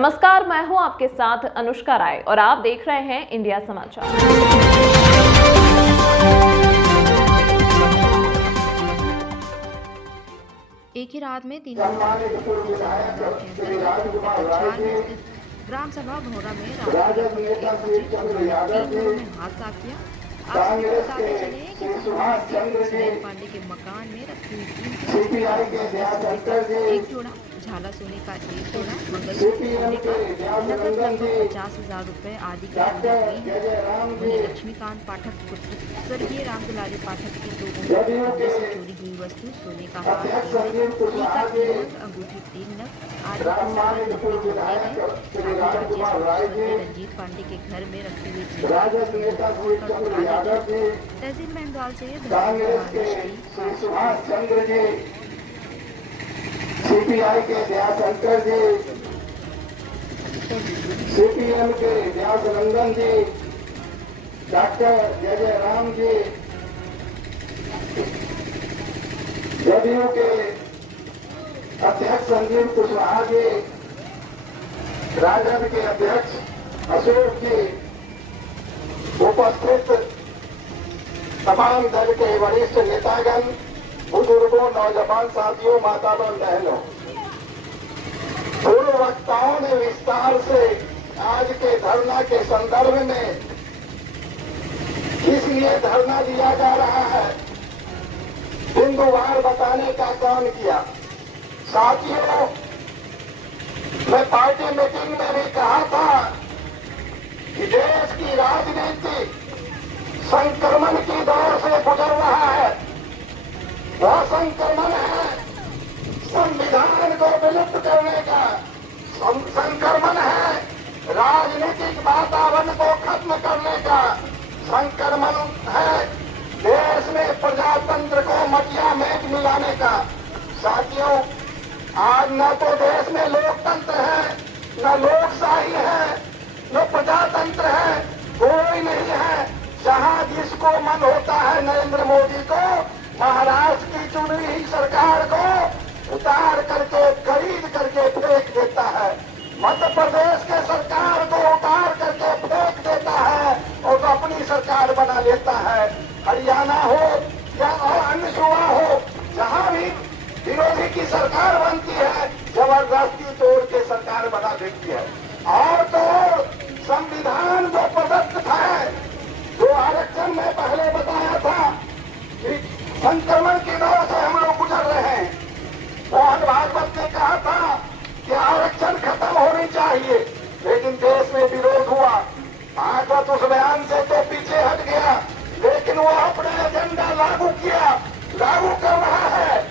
नमस्कार, मैं हूं आपके साथ अनुष्का राय और आप देख रहे हैं इंडिया समाचार। एक ही रात में 3 ग्राम सभा भोरा में हादसा किया। आपको बताते चले कि सुनील पांडे के मकान में रखी हुई एक जोड़ा झाला सोने का, एक जोड़ा मंगलसूत्र सोने का, नकद लगभग 50,000 रुपए आदि की चोरी हुई है। वहीं लक्ष्मीकांत पाठक पुत्र स्वर्गीय राम दुलारी पाठक की 2 से चोरी हुई वस्तु सोने का हार, अंगूठी 3 नग आदि रंजीत पांडे के घर में रखी हुई तहसील मेहंदवाल से सीपीआई के दयाशंकर जी, सीपीएम के दयानंदन जी, डॉक्टर जय राम जी, जदयू के अध्यक्ष संजीव कुशवाहा जी, राजद के अध्यक्ष अशोक जी, उपस्थित तमाम दल के वरिष्ठ नेतागण, बुजुर्गों, नौजवान साथियों, माताओं और बहनों, पूर्व वक्ताओं ने विस्तार से आज के धरना के संदर्भ में किस लिए धरना दिया जा रहा है बिंदुवार बताने का काम किया। साथियों, मैं पार्टी मीटिंग में भी कहा था कि देश की राजनीति संक्रमण की दौर से गुजर रहा है। वह संक्रमण है संविधान को विलुप्त करने का, संक्रमण है राजनीतिक वातावरण को खत्म करने का, संक्रमण है देश में प्रजातंत्र को मटिया मेट मिलाने का। साथियों, आज न तो देश में लोकतंत्र है, न लोकशाही है, न प्रजातंत्र है, कोई नहीं है। जहां जिसको मन होता है नरेंद्र मोदी को, महाराष्ट्र की चुनी हुई सरकार को उतार करके, खरीद करके फेंक देता है। मध्य प्रदेश के सरकार को उतार करके फेंक देता है और अपनी सरकार बना लेता है। हरियाणा हो या और अन्य सूबा हो, जहां भी विरोधी की सरकार बनती है, जबरदस्ती तोड़ के सरकार बना देती है। और तो संविधान जो प्रदत्त था, जो आरक्षण में पहले बताया था कि संक्रमण की दौर से हम लोग गुजर रहे हैं, मोहन भागवत ने कहा था कि आरक्षण खत्म होनी चाहिए, लेकिन देश में विरोध हुआ। भागवत उस बयान से तो पीछे हट गया, लेकिन वो अपना एजेंडा लागू किया, लागू कर रहा है।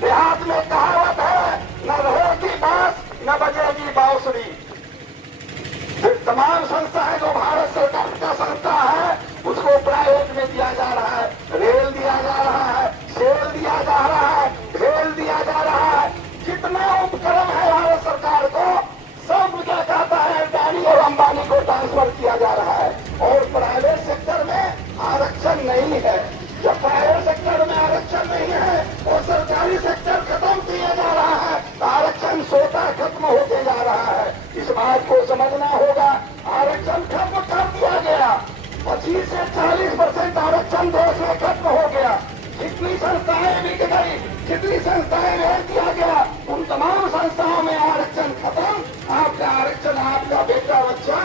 देहात में कहावत है, न रहेगी बांस न बजेगी बांसुरी। तमाम संस्थाएं जो भारत सरकार का संस्था है, उसको प्राइवेट में दिया जा रहा है, रेल दिया जा रहा है, सेल दिया जा रहा है, रेल दिया जा रहा है। जितना उपक्रम है भारत सरकार को, सब क्या कहता है, अडानी और अंबानी को ट्रांसफर किया जा रहा है। और प्राइवेट सेक्टर में आरक्षण नहीं है। जब प्राइवेट सेक्टर में आरक्षण नहीं है और सरकारी सेक्टर खत्म किया जा रहा है, तो आरक्षण सोता खत्म होते जा रहा है। इस बात को समझना होगा। आरक्षण खत्म कर दिया गया, 25 से 40% आरक्षण देश में खत्म हो गया। जितनी संस्थाएं बिक गई, जितनी संस्थाएं रह दिया गया, उन तमाम संस्थाओं में आरक्षण खत्म। आपका आरक्षण, आपका बेटा बच्चा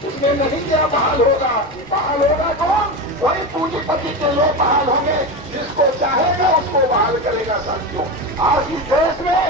उसमें नहीं क्या बहाल होगा। बहाल होगा कौन? वही पूंजीपति के लोग बहाल होंगे, जिसको चाहेगा उसको बहाल करेगा। साथियों, आज इस देश में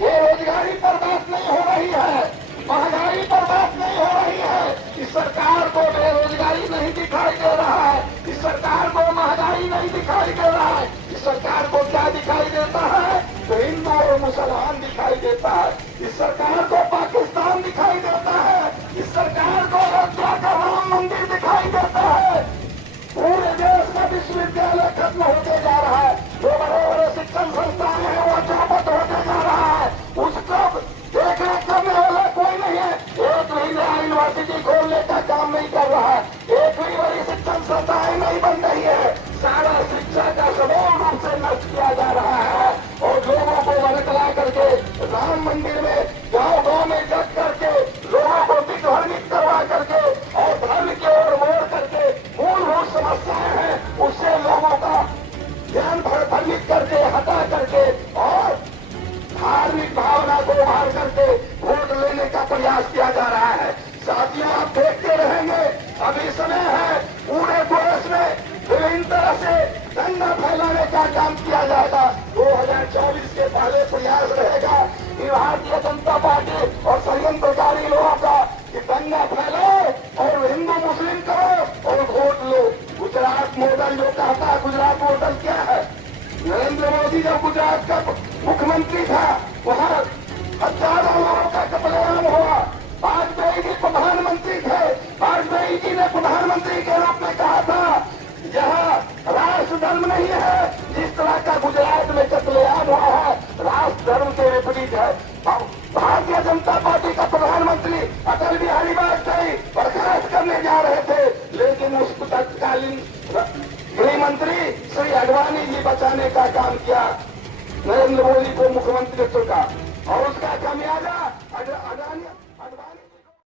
बेरोजगारी पर बात नहीं हो रही है, महंगाई पर बात नहीं हो रही है। इस सरकार को बेरोजगारी नहीं दिखाई दे रहा है, इस सरकार को महंगाई नहीं दिखाई दे रहा है। इस सरकार को क्या दिखाई देता है? तो हिंदू और मुसलमान दिखाई देता है। इस सरकार को पाकिस्तान दिखाई देता है, इस सरकार को अयोध्या का राम मंदिर दिखाई देता है। पूरे देश का विश्वविद्यालय खत्म होते जा रहा है, जो बड़े बड़े शिक्षण संस्थान है वो चौपट होते जा रहा है। उसको देख रेख करने वाला कोई नहीं है। एक भी नया यूनिवर्सिटी खोलने का काम नहीं कर रहा है, एक भी बड़ी शिक्षण संस्थाएं नहीं बन रही है। सारा शिक्षा का समूल रूप से नष्ट किया जा रहा है और लोगों को भड़कला करके राम मंदिर में गांव गांव में करके वोट लेने का प्रयास किया जा रहा है। साथियों, आप देखते रहेंगे, अभी समय है पूरे देश में विभिन्न तरह से दंगा फैलाने का काम किया जाएगा। 2024 के पहले प्रयास रहेगा कि भारतीय जनता पार्टी और षड्यंत्रकारी लोगों का कि दंगा फैलाओ और हिंदू मुस्लिम करो और वोट लो। गुजरात मॉडल जो कहता है, गुजरात मॉडल क्या है? नरेंद्र मोदी जब गुजरात का मुख्यमंत्री था, वहाँ हजारों लोगों का कत्लेआम हुआ। वाजपेयी जी प्रधानमंत्री थे, वाजपेयी जी ने प्रधानमंत्री के रूप में कहा था, यहाँ राष्ट्र धर्म नहीं है। जिस तरह का गुजरात में कत्लेआम हुआ है, राष्ट्र धर्म के विपरीत है। भारतीय जनता पार्टी का प्रधानमंत्री अटल बिहारी वाजपेयी बर्खास्त करने जा रहे थे, लेकिन उस तत्कालीन गृह मंत्री श्री अडवाणी जी बचाने का काम किया नरेंद्र मोदी को मुख्यमंत्रित्व का।